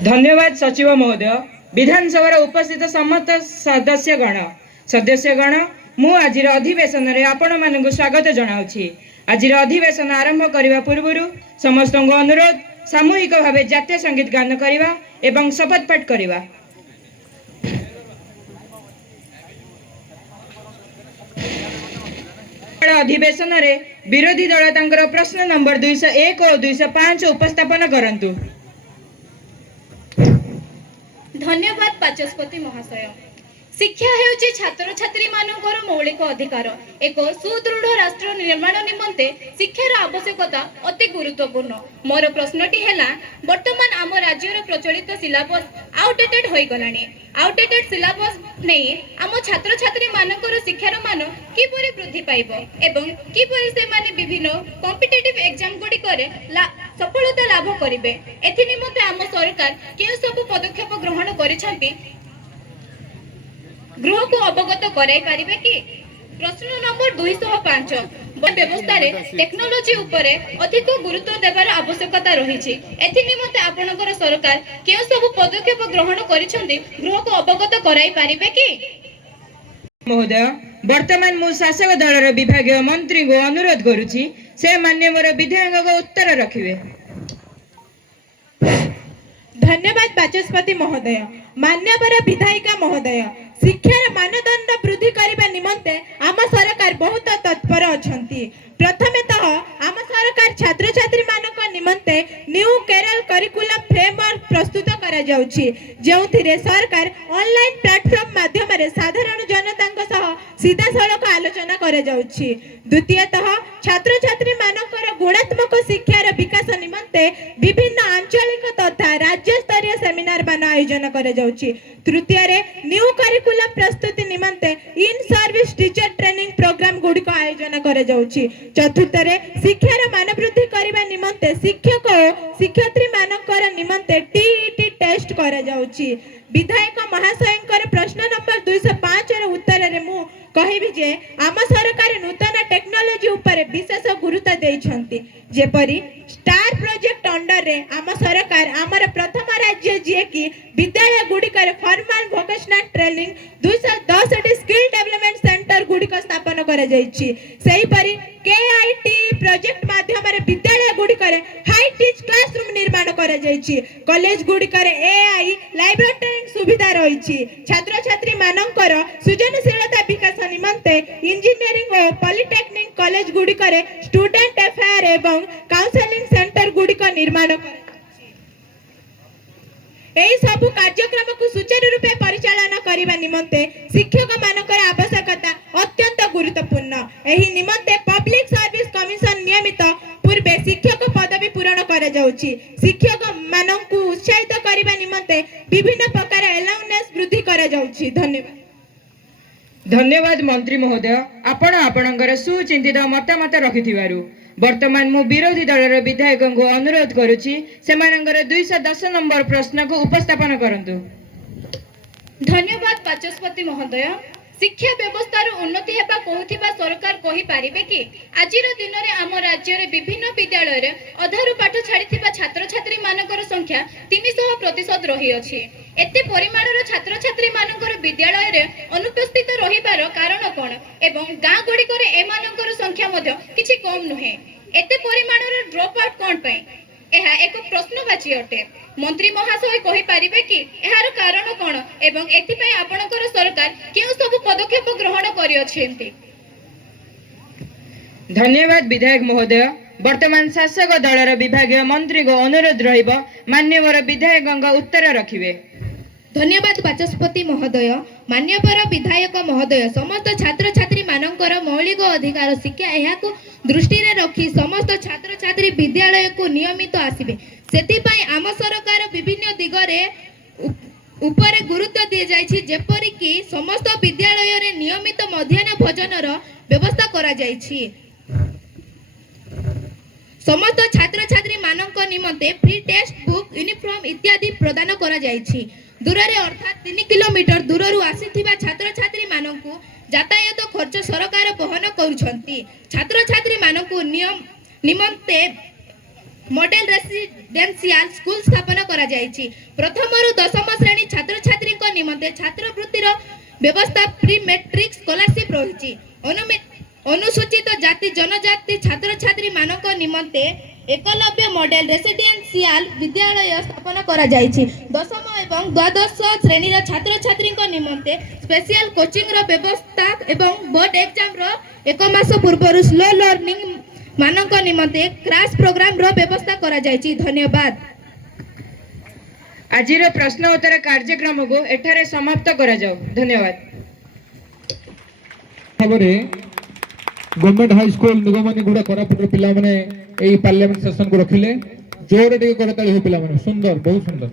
धन्यवाद सचिव महोदय। विधानसभा उपस्थित समस्त सदस्यगण मु आज अधिवेशन रे आपण मानक स्वागत जनाउछि। आज अधिवेशन आरंभ करने पूर्व समस्त अनुरोध सामूहिक भाव जातीय संगीत गान करने एवं शपथ पाठ करने। अधिवेशन रे विरोधी दल तांकर प्रश्न नंबर 201 और 205 उपस्थापन करंतु। धन्यवाद बाचस्पति महोदय। शिक्षा हेउची छात्र छात्री मानकर मौलिक अधिकार। एक सुदृढ़ राष्ट्र निर्माण निमंते शिक्षार आवश्यकता अति गुरुत्वपूर्ण। मोर प्रश्नटी हैला वर्तमान आम राज्यर प्रचलित सिलेबस आउटडेटेड होई गलानी। आउटडेटेड सिलेबस नहीं आम छात्र छात्री मानकर शिक्षार मान किपरि वृद्धि पाइबो एवं किपरि से माने विभिन्न कॉम्पिटिटिव एग्जाम गुडी करे सफलता लाभ करिवे। एथि निमंते आम सरकार केउ सब पदक्षेप ग्रहण करिसंती गृह को अवगत कराई पारिबे कि? प्रश्न नंबर 205 व्यवस्था रे टेक्नोलॉजी उपरे अधिक गुरुत्व देवार आवश्यकता रही। एथि निमंते आपनकर सरकार केउ सब पदक्षेप ग्रहण करिसंती गृह को अवगत कराई पारिबे कि? महोदय, वर्तमान मु शासक दलर विभागीय मंत्री को अनुरोध करुछि से माननीय विधायक को उत्तर रखिबे। धन्यवाद बाचस्पति महोदय। मान्यवर विधायिका महोदय, शिक्षार मानदंड वृद्धि करने निमंते आम सरकार बहुत तत्पर अछंती। प्रथमेतः आम सरकार छात्र छात्री मानक निमंते न्यू केरल करिकुलम फ्रेमवर्क प्रस्तुत करा जाउछि, जेउथिरे सरकार ऑनलाइन प्लेटफॉर्म माध्यम रे साधारण जनतांक सह सीधा सड़क आलोचना करा जाउछि। द्वितीयतः छात्र छात्री मानकर गुणात्मक शिक्षार विकास निमंते विभिन्न आंचलिक तथा राज्य स्तरीय सेमिनार मान आयोजन करा जाउछि। तृतीय रे न्यू करिकुलम प्रस्तुति निमंते in service teacher training programme गुडी को आयोजन करा जाउछि। चतुर्थ रे शिक्षार मान वृद्धि करबा निमंते शिक्षक और शिक्षयित्री मानकर निमंते टीईटी टेस्ट करा जाउछि। विधायक महाशयंकर प्रश्न नंबर 205 रे उत्तर रे मु कहिबि जे आम सरकार नूतन टेक्नोलॉजी ऊपर विशेष गुरुत्व देइछंती। जेपरि स्टार प्रोजेक्ट अंडर रे आम सरकार आमर प्रथम राज्य जे कि विद्यालय गुडिकर formal vocational training 210 skill development centre गुडिक स्थापन करा जाइछि। सेही परि केआईटी प्रोजेक्ट माध्यम रे विद्यालय गुडिकर हाई टीच क्लासरूम निर्माण करा जाइछि। कॉलेज गुडिकर एआई लाइब्रेरी सुविधा रहिछि। छात्र छात्री मानकर सृजनशीलता विकास निमंते इंजीनियरिंग और पॉलिटेक्निक कॉलेज गुडिकर स्टूडेंट अफेयर एवं काउंसलिंग सेंटर गुडिक निर्माण एई सब कार्यक्रम को सुचारू रूपे परिचालन करबा निमंते शिक्षक मानकर आवश्यकता अत्यंत गुरुत्वपूर्ण। एही निमंते पब्लिक सर्विस कमिशन नियमित पूर्वे शिक्षक पदवी पूरण करा जाउछि। शिक्षक मानकु उत्साहित करबा निमंते विभिन्न प्रकार अलाउंस वृद्धि करा जाउछि। धन्यवाद। धन्यवाद मंत्री महोदय, आपण आपणकर सुचिंतित मतामत रखिथिबारु। वर्तमान मु विरोधी दलर विधायक को अनुरोध करुछि सेमानकर 210 नंबर प्रश्न को उपस्थापन करंतु। धन्यवाद बाचस्पति महोदय। शिक्षा व्यवस्था उन्नति हेबा कहूथिबा सरकार कहि पारिबे कि? आजिर दिन रे आम राज्य रे विभिन्न विद्यालय रे अधारु पाठ छाड़िथिबा छात्र छात्री मानकर संख्या 300% रही अछि। एते परिमाणर छात्र छात्री मानकर विद्यालय रे अनुपस्थित रहिबार कारण कोन एवं गां गुडी करे ए मानकर संख्या मध्ये किछि कम नहे। एते परिमाणर ड्रॉप आउट कोन पय? एहा एक प्रश्नवाची अटे। मंत्री महाशय कहि पारिबे कि एहार कारण कोन एवं एथि पय आपनकर सरकार केउ सब पदक्षेप ग्रहण करि अछेंती? धन्यवाद विधायक महोदय। वर्तमान शासक दलर विभागीय मंत्री को अनुरोध रहिबो माननीय विधायक उत्तर रखिबे। धन्यवाद बाचस्पति महोदय। मान्यवर विधायक महोदय, समस्त छात्र छात्री मानकर मौलिक अधिकार शिक्षा एहाको दृष्टि रे रखी समस्त छात्र छात्री विद्यालय को नियमित आसीबे। सेतिपई आम सरकार विभिन्न दिगरे ऊपर गुरुत्व दिए जाइछि, जेपरि कि समस्त विद्यालय रे नियमित मध्याह्न भोजनर व्यवस्था करा जाइछि। समस्त छात्र छात्री मानक निमंते फ्री टेक्स्ट बुक यूनिफॉर्म इत्यादि प्रदान करा जाइछि। ଦୂରରେ ଅର୍ଥାତ୍ 3 କିଲୋମିଟର ଦୂରରୁ ଆସିଥିବା ଛାତ୍ରଛାତ୍ରୀମାନଙ୍କୁ ଯାତାୟାତ ଖର୍ଚ୍ଚ ସରକାର ବହନ କରୁଛନ୍ତି। ଛାତ୍ରଛାତ୍ରୀମାନଙ୍କୁ ନିମନ୍ତେ ମଡେଲ ରେସିଡେନ୍ସିଆଲ ସ୍କୁଲ ସ୍ଥାପନ କରାଯାଇଛି। ପ୍ରଥମରୁ ଦଶମ ଶ୍ରେଣୀ ଛାତ୍ରଛାତ୍ରୀଙ୍କ ନିମନ୍ତେ ଛାତ୍ରବୃତ୍ତିର ବ୍ୟବସ୍ଥା ପ୍ରି ମେଟ୍ରିକ୍ ସ୍କଲାରସିପ୍ ରହିଛି। ଅନୁସୂଚିତ ଜାତି ଜନଜାତି ଛାତ୍ରଛାତ୍ରୀମାନଙ୍କ ନିମନ୍ତେ ଏକଲବ୍ୟ ମଡେଲ ରେସିଡେନ୍ସିଆଲ ବିଦ୍ୟାଳୟ ସ୍ଥାପନ କରାଯାଇଛି। ଦଶମ ଏବଂ ଦ୍ୱାଦଶ ଶ୍ରେଣୀର ଛାତ୍ରଛାତ୍ରୀଙ୍କ ନିମନ୍ତେ ସ୍ପେସିଆଲ କୋଚିଂର ବ୍ୟବସ୍ଥା ଏବଂ ବୋର୍ଡ ଏକ୍ଜାମର 1 ମାସ ପୂର୍ବରୁ ସ୍ଲୋ ଲର୍ଣ୍ଣିଂ ମାନଙ୍କ ନିମନ୍ତେ କ୍ରାସ୍ ପ୍ରୋଗ୍ରାମର ବ୍ୟବସ୍ଥା କରାଯାଇଛି। ଧନ୍ୟବାଦ। ଆଜିର ପ୍ରଶ୍ନ ଉତ୍ତର କାର୍ଯ୍ୟକ୍ରମକୁ ଏଠାରେ ସମାପ୍ତ କରାଯାଉ। ଧନ୍ୟବାଦ। ଭାବରେ ଗଭର୍ଣ୍ଣମେଣ୍ଟ ହାଇସ୍କୁଲ ନିଗମନିଗୁଡ଼ା କୋରାପୁଟର ପିଲାମାନେ ଏହି ପାର୍ଲାମେଣ୍ଟ ସେସନକୁ ରଖିଲେ। ଜୋରରେ ଟିକେ କରତାଳି ହଉ ପିଲାମାନେ, ସୁନ୍ଦର, ବହୁତ ସୁନ୍ଦର।